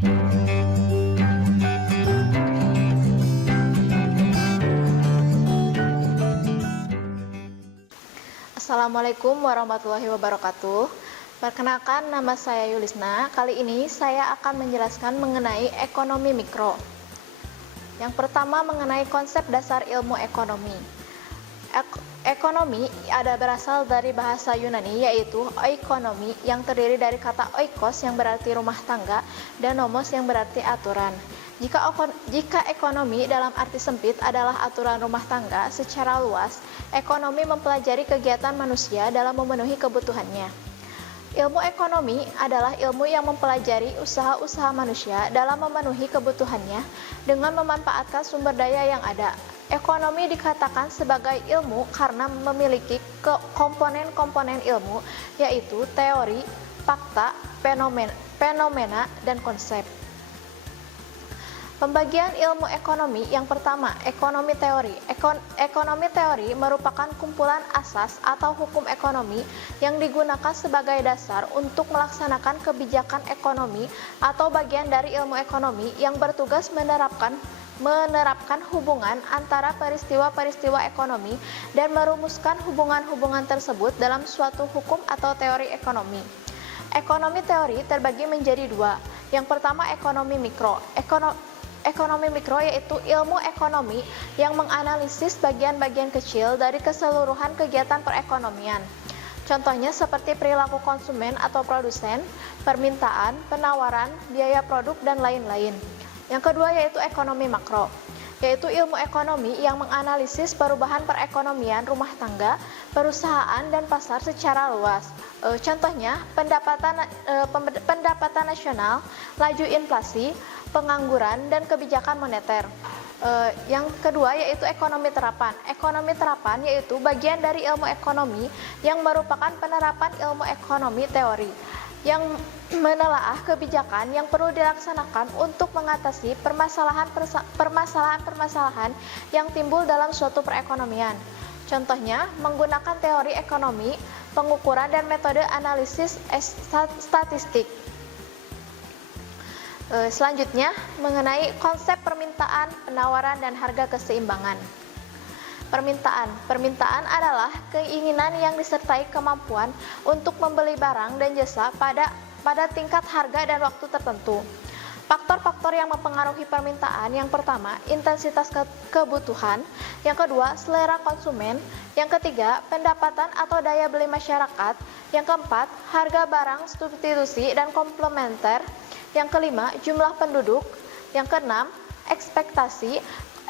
Assalamualaikum warahmatullahi wabarakatuh. Perkenalkan, nama saya Yulisna. Kali ini saya akan menjelaskan mengenai ekonomi mikro. Yang pertama, mengenai konsep dasar ilmu ekonomi. Ekonomi berasal dari bahasa Yunani, yaitu oikonomi, yang terdiri dari kata oikos yang berarti rumah tangga dan nomos yang berarti aturan. Jika ekonomi dalam arti sempit adalah aturan rumah tangga, secara luas, ekonomi mempelajari kegiatan manusia dalam memenuhi kebutuhannya. Ilmu ekonomi adalah ilmu yang mempelajari usaha-usaha manusia dalam memenuhi kebutuhannya dengan memanfaatkan sumber daya yang ada. Ekonomi dikatakan sebagai ilmu karena memiliki komponen-komponen ilmu, yaitu teori, fakta, fenomena, dan konsep. Pembagian ilmu ekonomi yang pertama, ekonomi teori. Ekonomi teori merupakan kumpulan asas atau hukum ekonomi yang digunakan sebagai dasar untuk melaksanakan kebijakan ekonomi atau bagian dari ilmu ekonomi yang bertugas menerapkan hubungan antara peristiwa-peristiwa ekonomi dan merumuskan hubungan-hubungan tersebut dalam suatu hukum atau teori ekonomi. Ekonomi teori terbagi menjadi dua. Yang pertama, ekonomi mikro. Ekonomi mikro yaitu ilmu ekonomi yang menganalisis bagian-bagian kecil dari keseluruhan kegiatan perekonomian. Contohnya seperti perilaku konsumen atau produsen, permintaan, penawaran, biaya produk, dan lain-lain. Yang kedua yaitu ekonomi makro, yaitu ilmu ekonomi yang menganalisis perubahan perekonomian rumah tangga, perusahaan, dan pasar secara luas. Contohnya pendapatan nasional, laju inflasi, pengangguran, dan kebijakan moneter. Yang kedua yaitu ekonomi terapan. Ekonomi terapan yaitu bagian dari ilmu ekonomi yang merupakan penerapan ilmu ekonomi teori yang menelaah kebijakan yang perlu dilaksanakan untuk mengatasi permasalahan-permasalahan yang timbul dalam suatu perekonomian. Contohnya menggunakan teori ekonomi, pengukuran, dan metode analisis statistik. Selanjutnya, mengenai konsep permintaan, penawaran, dan harga keseimbangan. Permintaan adalah keinginan yang disertai kemampuan untuk membeli barang dan jasa pada tingkat harga dan waktu tertentu. Faktor-faktor yang mempengaruhi permintaan, yang pertama, intensitas kebutuhan, yang kedua, selera konsumen, yang ketiga, pendapatan atau daya beli masyarakat, yang keempat, harga barang substitusi dan komplementer, yang kelima, jumlah penduduk, yang keenam,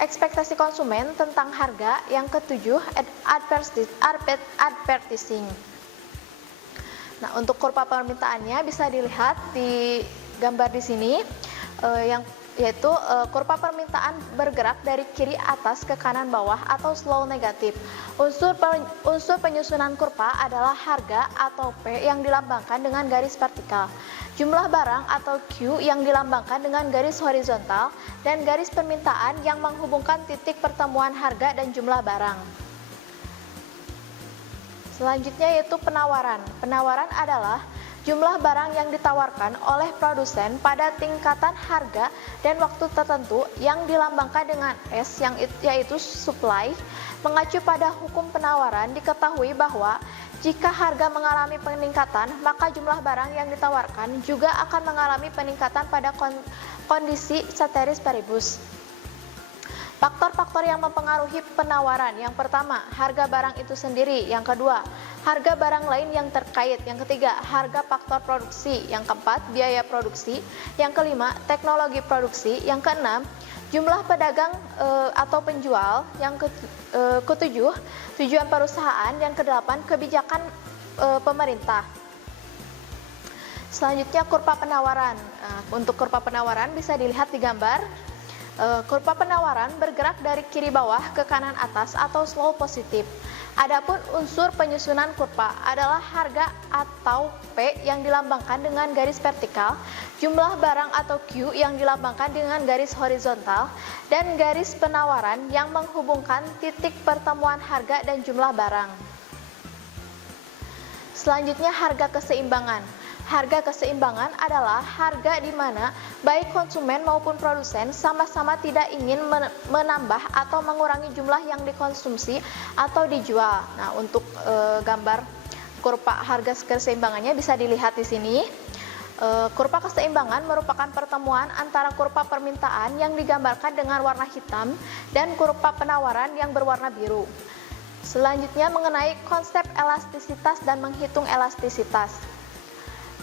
ekspektasi konsumen tentang harga, yang ketujuh, advertising. Nah, untuk kurva permintaannya bisa dilihat di gambar di sini, yaitu kurva permintaan bergerak dari kiri atas ke kanan bawah atau slow negatif. Unsur penyusunan kurva adalah harga atau P yang dilambangkan dengan garis vertikal, jumlah barang atau Q yang dilambangkan dengan garis horizontal, dan garis permintaan yang menghubungkan titik pertemuan harga dan jumlah barang. Selanjutnya yaitu penawaran. Penawaran adalah jumlah barang yang ditawarkan oleh produsen pada tingkatan harga dan waktu tertentu yang dilambangkan dengan S yaitu supply. Mengacu pada hukum penawaran, diketahui bahwa jika harga mengalami peningkatan, maka jumlah barang yang ditawarkan juga akan mengalami peningkatan pada kondisi ceteris paribus. Faktor-faktor yang mempengaruhi penawaran, yang pertama, harga barang itu sendiri, yang kedua, harga barang lain yang terkait, yang ketiga, harga faktor produksi, yang keempat, biaya produksi, yang kelima, teknologi produksi, yang keenam, jumlah pedagang atau penjual, yang ketujuh, tujuan perusahaan, yang kedelapan, kebijakan pemerintah. Selanjutnya kurva penawaran. Untuk kurva penawaran bisa dilihat di gambar. Kurva penawaran bergerak dari kiri bawah ke kanan atas atau slow positif. Adapun unsur penyusunan kurva adalah harga atau P yang dilambangkan dengan garis vertikal, jumlah barang atau Q yang dilambangkan dengan garis horizontal, dan garis penawaran yang menghubungkan titik pertemuan harga dan jumlah barang. Selanjutnya harga keseimbangan. Harga keseimbangan adalah harga di mana baik konsumen maupun produsen sama-sama tidak ingin menambah atau mengurangi jumlah yang dikonsumsi atau dijual. Nah, untuk gambar kurva harga keseimbangannya bisa dilihat di sini. Kurva keseimbangan merupakan pertemuan antara kurva permintaan yang digambarkan dengan warna hitam dan kurva penawaran yang berwarna biru. Selanjutnya mengenai konsep elastisitas dan menghitung elastisitas.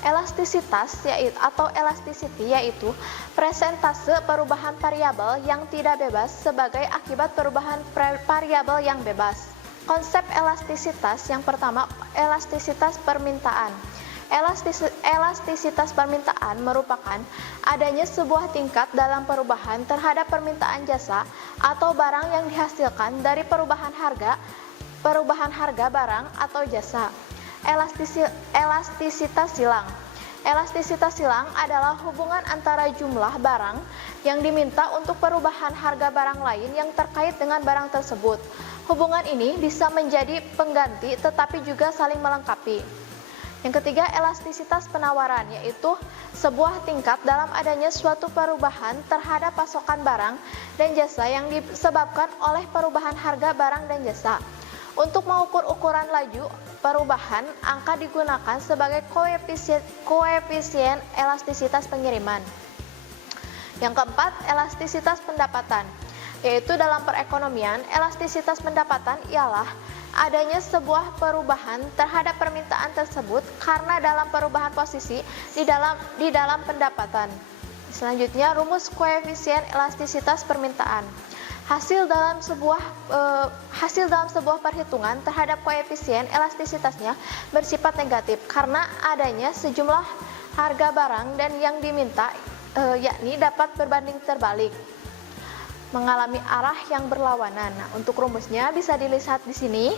Elastisitas atau elasticity yaitu presentase perubahan variabel yang tidak bebas sebagai akibat perubahan variabel yang bebas. Konsep elastisitas yang pertama, elastisitas permintaan. Elastisitas permintaan merupakan adanya sebuah tingkat dalam perubahan terhadap permintaan jasa atau barang yang dihasilkan dari perubahan harga barang atau jasa. Elastisitas silang. Elastisitas silang adalah hubungan antara jumlah barang yang diminta untuk perubahan harga barang lain yang terkait dengan barang tersebut. Hubungan ini bisa menjadi pengganti tetapi juga saling melengkapi. Yang ketiga, elastisitas penawaran, yaitu sebuah tingkat dalam adanya suatu perubahan terhadap pasokan barang dan jasa yang disebabkan oleh perubahan harga barang dan jasa. Untuk mengukur ukuran laju perubahan, angka digunakan sebagai koefisien elastisitas pengiriman. Yang keempat, elastisitas pendapatan, yaitu dalam perekonomian, elastisitas pendapatan ialah adanya sebuah perubahan terhadap permintaan tersebut karena dalam perubahan posisi di dalam pendapatan. Selanjutnya, rumus koefisien elastisitas permintaan. Hasil dalam sebuah perhitungan terhadap koefisien elastisitasnya bersifat negatif karena adanya sejumlah harga barang dan yang diminta yakni dapat berbanding terbalik, mengalami arah yang berlawanan. Nah, untuk rumusnya bisa dilihat di sini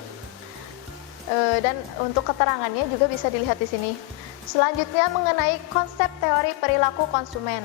dan untuk keterangannya juga bisa dilihat di sini. Selanjutnya mengenai konsep teori perilaku konsumen.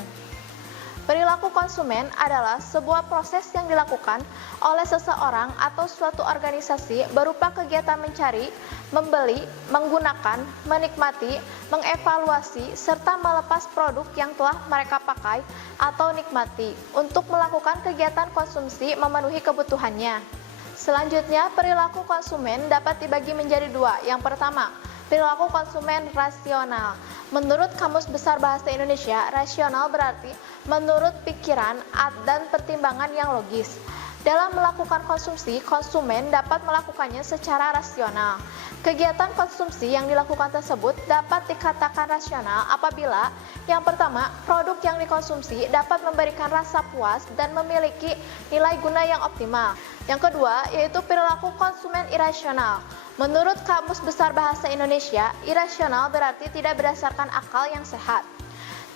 Perilaku konsumen adalah sebuah proses yang dilakukan oleh seseorang atau suatu organisasi berupa kegiatan mencari, membeli, menggunakan, menikmati, mengevaluasi, serta melepas produk yang telah mereka pakai atau nikmati untuk melakukan kegiatan konsumsi memenuhi kebutuhannya. Selanjutnya, perilaku konsumen dapat dibagi menjadi dua. Yang pertama, perilaku konsumen rasional. Menurut Kamus Besar Bahasa Indonesia, rasional berarti menurut pikiran dan pertimbangan yang logis. Dalam melakukan konsumsi, konsumen dapat melakukannya secara rasional. Kegiatan konsumsi yang dilakukan tersebut dapat dikatakan rasional apabila yang pertama, produk yang dikonsumsi dapat memberikan rasa puas dan memiliki nilai guna yang optimal. Yang kedua, yaitu perilaku konsumen irasional. Menurut Kamus Besar Bahasa Indonesia, irasional berarti tidak berdasarkan akal yang sehat.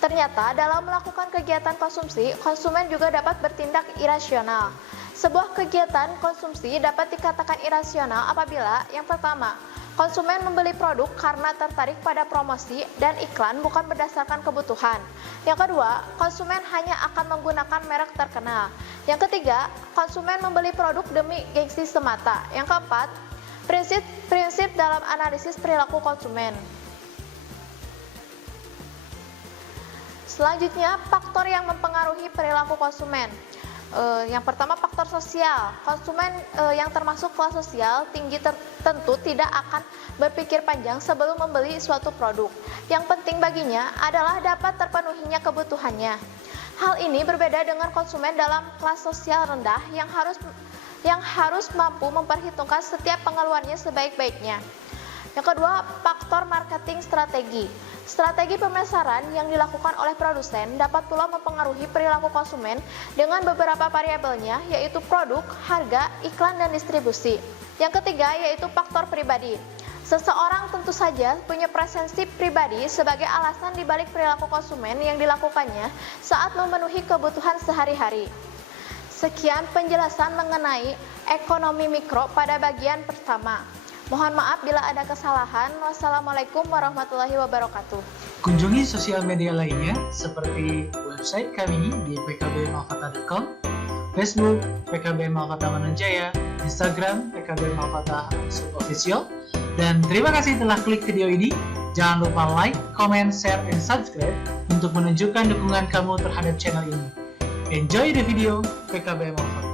Ternyata dalam melakukan kegiatan konsumsi, konsumen juga dapat bertindak irasional. Sebuah kegiatan konsumsi dapat dikatakan irasional apabila yang pertama, konsumen membeli produk karena tertarik pada promosi dan iklan bukan berdasarkan kebutuhan. Yang kedua, konsumen hanya akan menggunakan merek terkenal. Yang ketiga, konsumen membeli produk demi gengsi semata. Yang keempat, prinsip dalam analisis perilaku konsumen. Selanjutnya, faktor yang mempengaruhi perilaku konsumen. Yang pertama, faktor sosial. Konsumen yang termasuk kelas sosial tinggi tentu tidak akan berpikir panjang sebelum membeli suatu produk. Yang penting baginya adalah dapat terpenuhinya kebutuhannya. Hal ini berbeda dengan konsumen dalam kelas sosial rendah yang harus mampu memperhitungkan setiap pengeluarannya sebaik-baiknya. Yang kedua, faktor marketing strategi. Strategi pemasaran yang dilakukan oleh produsen dapat pula mempengaruhi perilaku konsumen dengan beberapa variabelnya, yaitu produk, harga, iklan, dan distribusi. Yang ketiga, yaitu faktor pribadi. Seseorang tentu saja punya preferensi pribadi sebagai alasan dibalik perilaku konsumen yang dilakukannya saat memenuhi kebutuhan sehari-hari. Sekian penjelasan mengenai ekonomi mikro pada bagian pertama. Mohon maaf bila ada kesalahan. Wassalamualaikum warahmatullahi wabarakatuh. Kunjungi sosial media lainnya seperti website kami di pkbmalkata.com, Facebook PKB Malkata Mananjaya, Instagram PKB Malkata Official, dan terima kasih telah klik video ini. Jangan lupa like, comment, share, dan subscribe untuk menunjukkan dukungan kamu terhadap channel ini. Enjoy the video, PKBM Al-Fatah.